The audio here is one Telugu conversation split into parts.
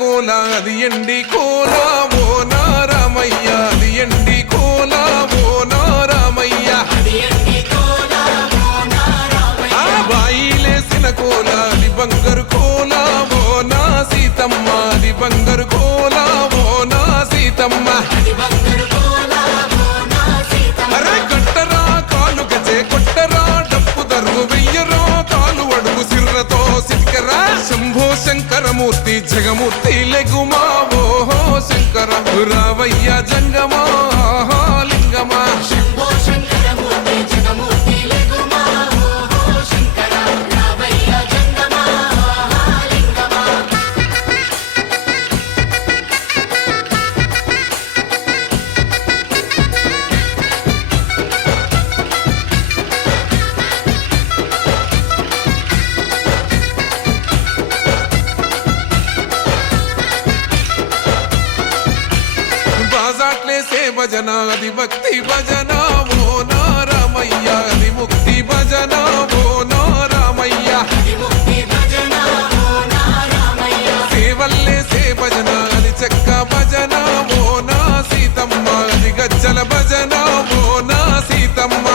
కోల అది ఎండి కోల ఓ నారామయ్య అది ఎండి కోల ఓ నారామయ్య ఆ బాయిలేసిన కోల అది బంగారు కోల ఓ నా సీతమ్మ అది బంగారు కోల ఓ నా సీతమ్మ అరే కట్టరా కాలు గజే కొట్టరా డప్పు దరువు వెయ్యరో కాలు అడుగు సిర్రతో సిటికరా శంభో శంకరమూర్తి జగమూర్తి లెగుమా ఓహో శంకర రావయ్య జంగమా లింగమా భజన అది భక్తి భజన ఓ నారామయ్య అది ముక్తి భజన ఓ నారామయ్య సేవల్లే సే భజన అది చెక్క భజన ఓ నా సీతమ్మ అది గజ్జల భజన ఓ నా సీతమ్మ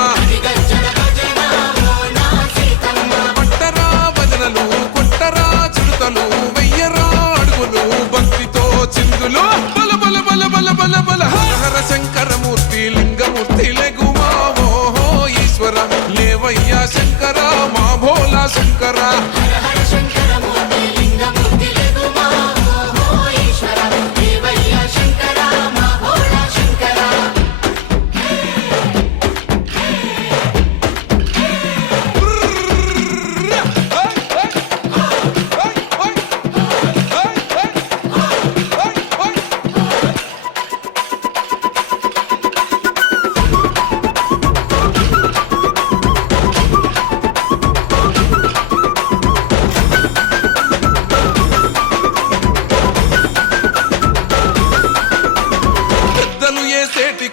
పట్టరా భజనలు కొట్టరా చిరుతలు వెయ్యరా అడుగులు భక్తితో చిందులు బల బల బల బల బల బల హర శంకరమూర్తి లింగమూర్తి లెగుమా ఓహో ఈశ్వర లేవయ్యా శంకర మా భోలా శంకర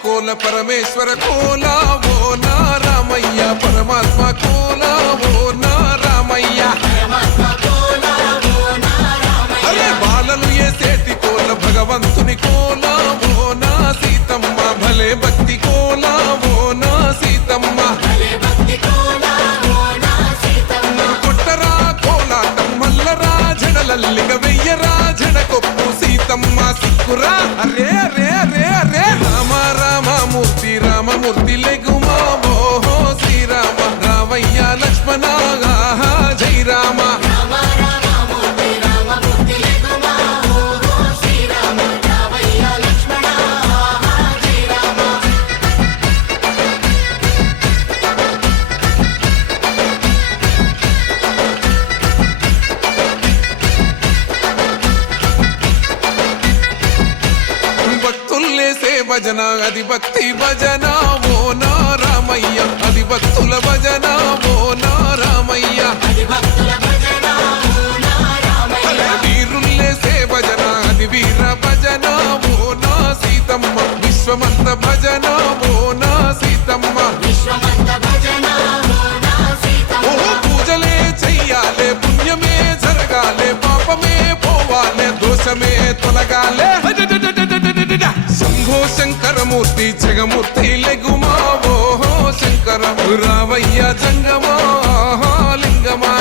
కోల పరమేశ్వర కోల ఓ నారామయ్య పరమాత్మ కోల ఓ నారామయ్య అరే బాలలు ఏసేటి కోల భగవంతుని కోల ఓ నా సీతమ్మ భలే భక్తి కోల ఓ నా సీతమ్మ కొట్టరా కోలాటం మల్లరా జడలల్లిగ వెయ్యరా జడకొప్పు సీతమ్మ సిక్కురా అరే అరే అరే అరే రామమూర్తి రామమూర్తి లెగుమా ఓహో శ్రీరామ రావయ్య లక్ష్మణ జై రామ భజన అది భక్తి భజన ఓ నారామయ్య అది భక్తుల భజన ఓ నారామయ్య వీరుల్లేసే భజన అది వీర భజన ఓ నా సీతమ్మ విశ్వమంత భజన ఓ నా సీతమ్మ ఓ పూజలే చెయ్యాలే పుణ్యమే జరగాలే పాపమే పోవాలే దోషమే తొలగాలే శంభో శంకరమూర్తి జగమూర్తి లెగుమా ఓహో శంకర రావయ్య జంగమా లింగమా